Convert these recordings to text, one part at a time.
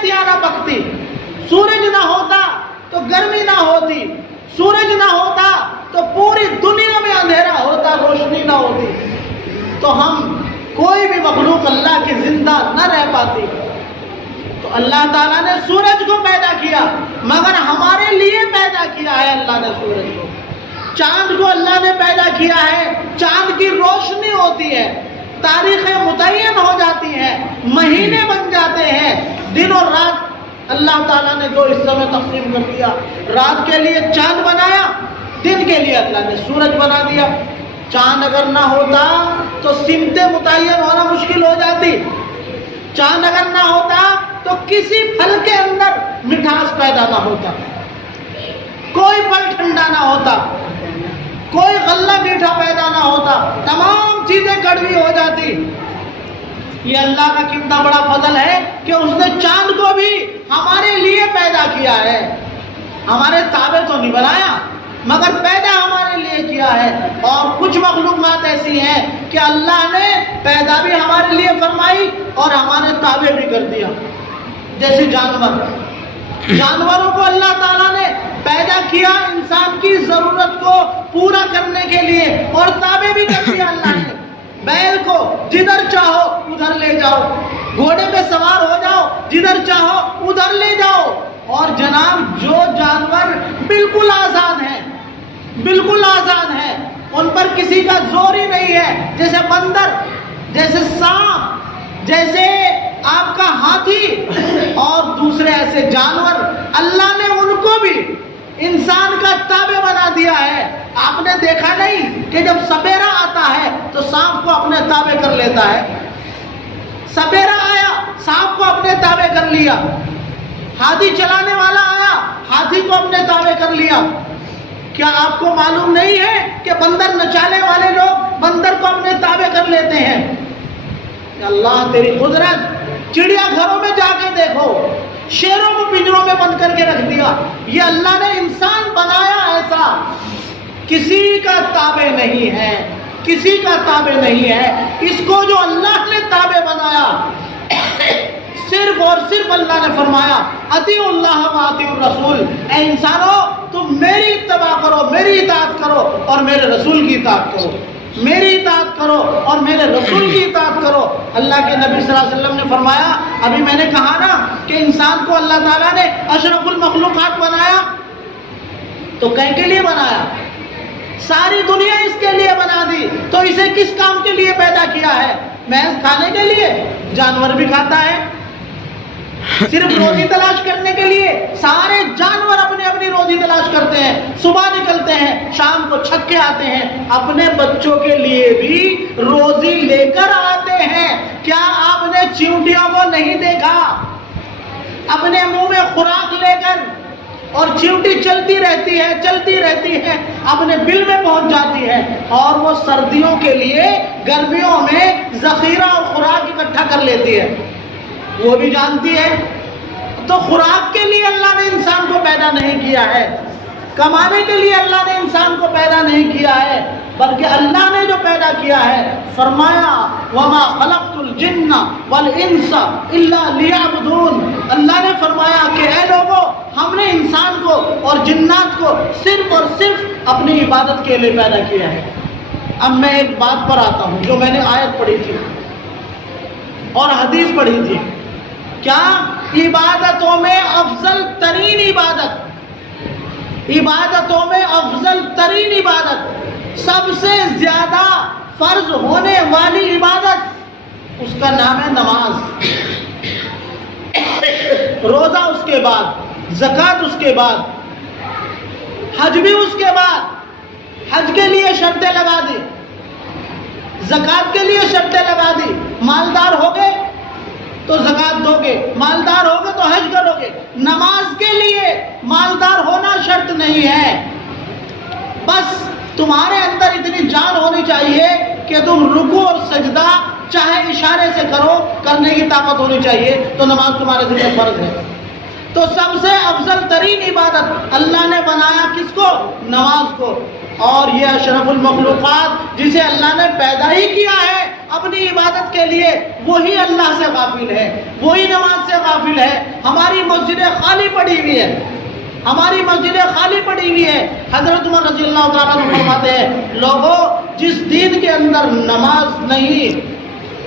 میتھیاں نہ پکتی، سورج نہ ہوتا تو گرمی نہ ہوتی، سورج نہ ہوتا تو پوری دنیا میں اندھیرا ہوتا، روشنی نہ ہوتی، تو ہم کوئی بھی مخلوق اللہ کی زندہ نہ رہ پاتی۔ تو اللہ تعالیٰ نے سورج کو پیدا کیا، مگر ہمارے لیے پیدا کیا ہے اللہ نے سورج کو۔ چاند کو اللہ نے پیدا کیا ہے، چاند کی روشنی ہوتی ہے، تاریخیں متعین ہو جاتی ہیں، مہینے بن جاتے ہیں، دن اور رات اللہ تعالیٰ نے دو حصوں میں تقسیم کر دیا۔ رات کے لیے چاند بنایا، دن کے لیے اللہ نے سورج بنا دیا۔ چاند اگر نہ ہوتا تو سمتیں متعین ہونا مشکل ہو جاتی، چاند اگر نہ ہوتا تو کسی پھل کے اندر مٹھاس پیدا نہ ہوتا، کوئی پھل ٹھنڈا نہ ہوتا، کوئی غلہ میٹھا پیدا نہ ہوتا، تمام چیزیں کڑوی ہو جاتی۔ یہ اللہ کا کتنا بڑا فضل ہے کہ اس نے چاند کو بھی ہمارے لیے پیدا کیا ہے، ہمارے تابع تو نہیں بنایا مگر پیدا ہمارے لیے کیا ہے۔ اور کچھ مخلوقات ایسی ہیں کہ اللہ نے پیدا بھی ہمارے لیے فرمائی اور ہمارے تابع بھی کر دیا، جیسے جانوروں کو اللہ تعالیٰ نے پیدا کیا انسان کی ضرورت کو پورا کرنے کے لیے اور تابع بھی کر دیا اللہ نے۔ بیل کو جدھر چاہو ادھر لے جاؤ، گھوڑے پہ سوار ہو جاؤ، جدھر چاہو ادھر لے جاؤ۔ اور جناب جو جانور بالکل آزاد ہیں، بالکل آزاد ہیں، ان پر کسی کا زور ہی نہیں ہے، جیسے بندر، جیسے سانپ، جیسے آپ کا ہاتھی اور دوسرے ایسے جانور، اللہ نے ان کو بھی انسان کا تابع بنا دیا ہے۔ آپ نے دیکھا نہیں کہ جب سپیرا آتا ہے تو سانپ کو اپنے تابع کر لیتا ہے، سپیرا آیا سانپ کو اپنے تابع کر لیا، ہاتھی چلانے والا آیا ہاتھی کو اپنے تابع کر لیا۔ کیا آپ کو معلوم نہیں ہے کہ بندر نچانے والے لوگ بندر کو اپنے تابع کر لیتے ہیں؟ اللہ تیری قدرت، چڑیا گھروں میں جا کے دیکھو، شیروں کو پنجروں میں بند کر کے رکھ دیا۔ یہ اللہ نے انسان بنایا ایسا، کسی کا تابع نہیں ہے، کسی کا تابع نہیں ہے۔ اس کو جو اللہ نے تابع بنایا، صرف اور صرف اللہ نے فرمایا اطیعوا اللہ و اطیعوا الرسول، اے انسانوں تم میری اتباع کرو، میری اطاعت کرو اور میرے رسول کی اطاعت کرو، میری اطاعت کرو اور میرے رسول کی اطاعت کرو۔ اللہ کے نبی صلی اللہ علیہ وسلم نے فرمایا، ابھی میں نے کہا نا کہ انسان کو اللہ تعالیٰ نے اشرف المخلوقات بنایا، تو کہیں کے لیے بنایا؟ ساری دنیا اس کے لیے بنا دی، تو اسے کس کام کے لیے پیدا کیا ہے؟ محض کھانے کے لیے؟ جانور بھی کھاتا ہے، صرف روزی تلاش کرنے کے لیے؟ سارے جانور اپنی اپنی روزی تلاش کرتے ہیں، صبح نکلتے ہیں، شام کو چھک کے آتے ہیں، اپنے بچوں کے لیے بھی روزی لے کر آتے ہیں۔ کیا آپ نے چیونٹیوں کو نہیں دیکھا اپنے منہ میں خوراک لے کر؟ اور چیونٹی چلتی رہتی ہے، چلتی رہتی ہے، اپنے بل میں پہنچ جاتی ہے، اور وہ سردیوں کے لیے گرمیوں میں ذخیرہ اور خوراک اکٹھا کر لیتی ہے، وہ بھی جانتی ہے۔ تو خوراک کے لیے اللہ نے انسان کو پیدا نہیں کیا ہے، کمانے کے لیے اللہ نے انسان کو پیدا نہیں کیا ہے، بلکہ اللہ نے جو پیدا کیا ہے فرمایا وَمَا خَلَقْتُ الْجِنَّ وَالْإِنسَ إِلَّا لِيَعْبُدُونَ۔ اللہ نے فرمایا کہ اے لوگوں، ہم نے انسان کو اور جنات کو صرف اور صرف اپنی عبادت کے لیے پیدا کیا ہے۔ اب میں ایک بات پر آتا ہوں جو میں نے آیت پڑھی تھی اور حدیث پڑھی تھی۔ کیا عبادتوں میں افضل ترین عبادتوں میں افضل ترین عبادت، سب سے زیادہ فرض ہونے والی عبادت، اس کا نام ہے نماز۔ روزہ اس کے بعد، زکوٰۃ اس کے بعد، حج بھی اس کے بعد۔ حج کے لیے شرطیں لگا دی، زکوٰۃ کے لیے شرطیں لگا دی، مالدار ہو گئے تو زکوٰۃ دو گے، مالدار ہو گئے تو حج کرو گے۔ نماز کے لیے مالدار ہونا شرط نہیں ہے، بس تمہارے اندر اتنی جان ہونی چاہیے کہ تم رکوع اور سجدہ چاہے اشارے سے کرو، کرنے کی طاقت ہونی چاہیے، تو نماز تمہارے ذمہ فرض ہے۔ تو سب سے افضل ترین عبادت اللہ نے بنایا کس کو؟ نماز کو۔ اور یہ اشرف المخلوقات جسے اللہ نے پیدا ہی کیا ہے اپنی عبادت کے لیے، وہی اللہ سے غافل ہے، وہی نماز سے غافل ہے۔ ہماری مسجدیں خالی پڑی ہوئی ہے، ہماری مسجدیں خالی پڑی ہوئی ہے۔ حضرت عمر رضی اللہ تعالیٰ عنہ فرماتے ہیں، لوگوں جس دین کے اندر نماز نہیں،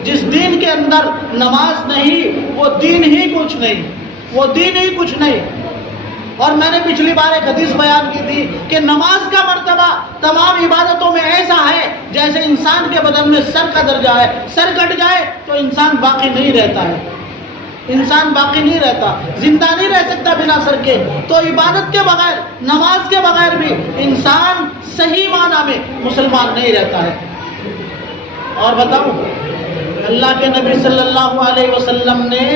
جس دین کے اندر نماز نہیں، وہ دین ہی کچھ نہیں، وہ دین ہی کچھ نہیں۔ اور میں نے پچھلی بار ایک حدیث بیان کی تھی کہ نماز کا مرتبہ تمام عبادتوں میں ایسا ہے جیسے انسان کے بدن میں سر کا درجہ ہے، سر کٹ جائے تو انسان باقی نہیں رہتا ہے، انسان باقی نہیں رہتا، زندہ نہیں رہ سکتا بنا سر کے۔ تو عبادت کے بغیر، نماز کے بغیر بھی انسان صحیح معنی میں مسلمان نہیں رہتا ہے۔ اور بتاؤں، اللہ کے نبی صلی اللہ علیہ وسلم نے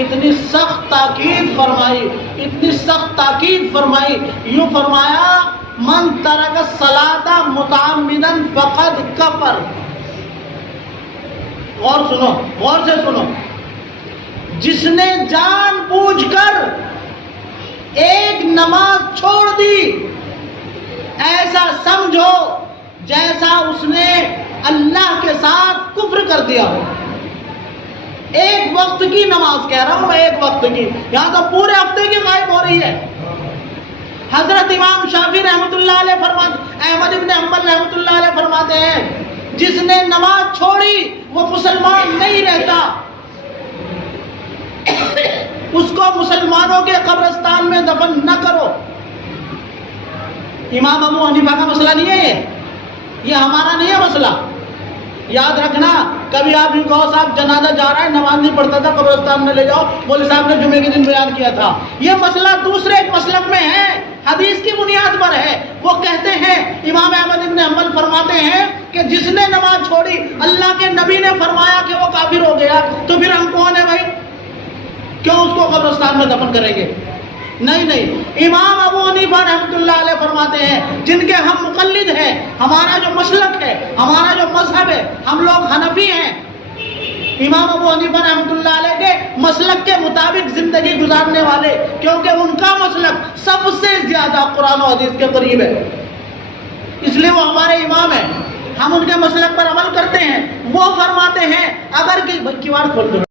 اتنی سخت تاکید فرمائی، اتنی سخت تاکید فرمائی، یوں فرمایا، من ترک الصلاۃ متعمدا فقد کفر۔ غور سنو، غور سے سنو، جس نے جان بوجھ کر ایک نماز چھوڑ دی، ایسا سمجھو جیسا اس نے اللہ کے ساتھ کفر کر دیا ہو۔ ایک وقت کی نماز کہہ رہا ہوں، ایک وقت کی، یہاں تو پورے ہفتے کی غائب ہو رہی ہے۔ حضرت امام شافعی رحمۃ اللہ علیہ فرماتے، احمد ابن حنبل رحمۃ اللہ علیہ فرماتے ہیں، جس نے نماز چھوڑی وہ مسلمان نہیں رہتا، اس کو مسلمانوں کے قبرستان میں دفن نہ کرو۔ امام ابو حنیفہ کا مسئلہ نہیں ہے یہ ہمارا نہیں ہے مسئلہ۔ یاد رکھنا، کبھی آپ ان کو صاحب جنازہ جا رہا ہے، نماز نہیں پڑھتا تھا، قبرستان میں لے جاؤ، مولوی صاحب نے جمعے کے دن بیان کیا تھا، یہ مسئلہ دوسرے ایک مسلک میں ہے، حدیث کی بنیاد پر ہے۔ وہ کہتے ہیں، امام احمد ابن حنبل فرماتے ہیں کہ جس نے نماز چھوڑی، اللہ کے نبی نے فرمایا کہ وہ کافر ہو گیا، تو پھر ہم کون ہیں بھائی؟ کیوں اس کو قبرستان میں دفن کریں گے؟ نہیں نہیں، امام ابو حنیفہ رحمۃ اللہ علیہ فرماتے ہیں، جن کے ہم مقلد ہیں، ہمارا جو مسلک ہے، ہمارا جو مذہب ہے، ہم لوگ حنفی ہیں، امام ابو حنیفہ رحمۃ اللہ علیہ کے مسلک کے مطابق زندگی گزارنے والے، کیونکہ ان کا مسلک سب سے زیادہ قرآن و حدیث کے قریب ہے، اس لیے وہ ہمارے امام ہیں، ہم ان کے مسلک پر عمل کرتے ہیں۔ وہ فرماتے ہیں، اگر کیوار کھول دو